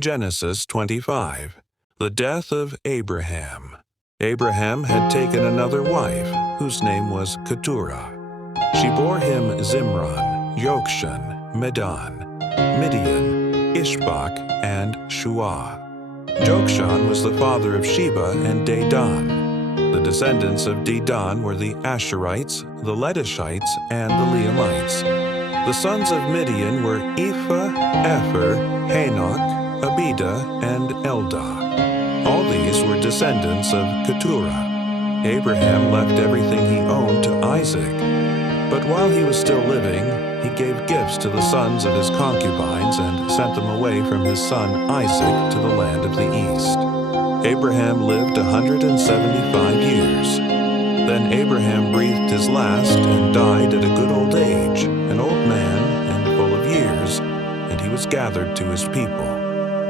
Genesis 25. The death of Abraham. Abraham had taken another wife, whose name was Keturah. She bore him Zimran, Yokshan, Medan, Midian, Ishbak, and Shuah. Jokshan was the father of Sheba and Dedan. The descendants of Dedan were the Asherites, the Letishites, and the Leamites. The sons of Midian were Ephah, Epher, Hanok, Abida, and Eldah. All these were descendants of Keturah. Abraham left everything he owned to Isaac. But while he was still living, he gave gifts to the sons of his concubines and sent them away from his son Isaac to the land of the east. Abraham lived 175 years. Then Abraham breathed his last and died at a good old age, an old man and full of years, and he was gathered to his people.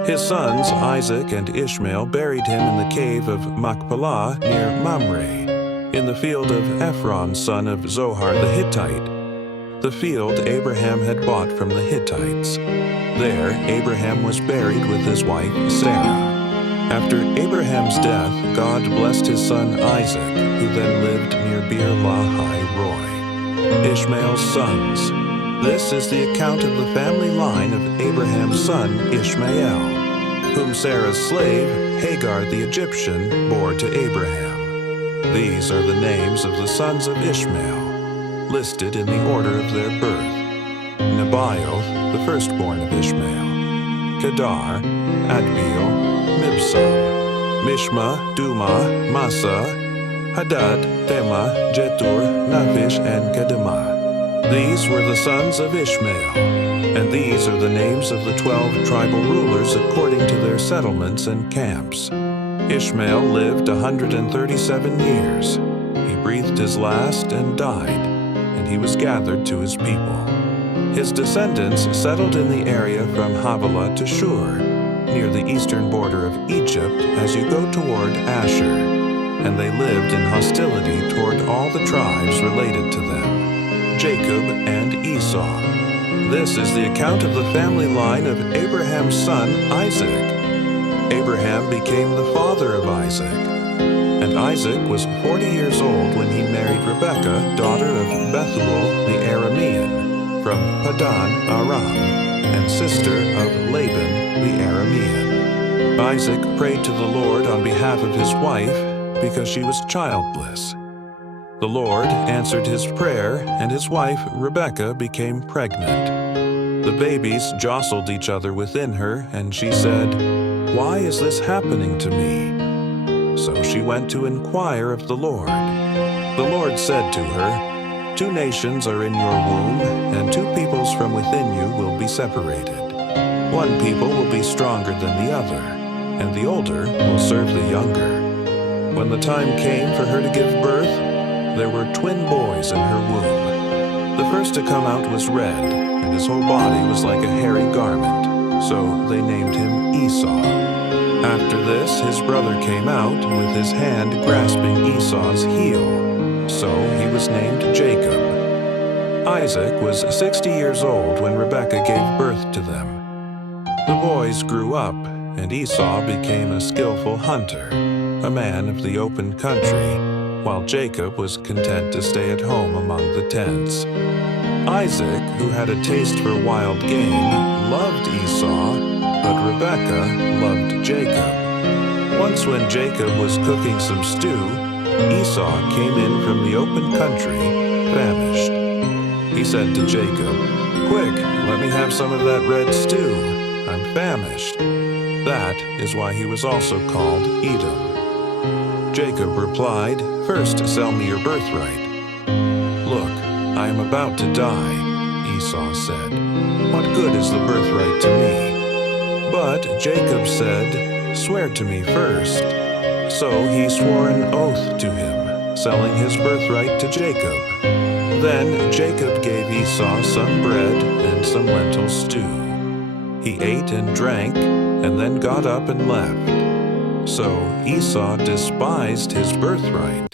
His sons Isaac and Ishmael buried him in the cave of Machpelah near Mamre, in the field of Ephron son of Zohar the Hittite, the field Abraham had bought from the Hittites. There Abraham was buried with his wife Sarah. After Abraham's death, God blessed his son Isaac, who then lived near Beer-lahai-roi. Ishmael's sons. This is the account of the family line of Abraham's son Ishmael, whom Sarah's slave, Hagar the Egyptian, bore to Abraham. These are the names of the sons of Ishmael, listed in the order of their birth. Nebaioth, the firstborn of Ishmael, Kedar, Adbeel, Mibsam, Mishma, Duma, Massa, Hadad, Tema, Jetur, Naphish, and Kedemah. These were the sons of Ishmael, and these are the names of the 12 tribal rulers according to their settlements and camps. Ishmael lived 137 years. He breathed his last and died, and he was gathered to his people. His descendants settled in the area from Havilah to Shur, near the eastern border of Egypt as you go toward Asher, and they lived in hostility toward all the tribes related to them, Jacob and Esau. This is the account of the family line of Abraham's son Isaac. Abraham became the father of Isaac, and Isaac was 40 years old when he married Rebekah, daughter of Bethuel the Aramean, from Padan Aram, and sister of Laban the Aramean. Isaac prayed to the Lord on behalf of his wife because she was childless. The Lord answered his prayer, and his wife Rebekah became pregnant. The babies jostled each other within her, and she said, "Why is this happening to me?" So she went to inquire of the Lord. The Lord said to her, "Two nations are in your womb, and two peoples from within you will be separated. One people will be stronger than the other, and the older will serve the younger." When the time came for her to give birth, there were twin boys in her womb. The first to come out was red, and his whole body was like a hairy garment, so they named him Esau. After this, his brother came out with his hand grasping Esau's heel, so he was named Jacob. Isaac was 60 years old when Rebekah gave birth to them. The boys grew up, and Esau became a skillful hunter, a man of the open country, while Jacob was content to stay at home among the tents. Isaac, who had a taste for wild game, loved Esau, but Rebekah loved Jacob. Once when Jacob was cooking some stew, Esau came in from the open country, famished. He said to Jacob, "Quick, let me have some of that red stew. I'm famished." That is why he was also called Edom. Jacob replied, "First sell me your birthright." "Look, I am about to die," Esau said. "What good is the birthright to me?" But Jacob said, "Swear to me first." So he swore an oath to him, selling his birthright to Jacob. Then Jacob gave Esau some bread and some lentil stew. He ate and drank, and then got up and left. So Esau despised his birthright.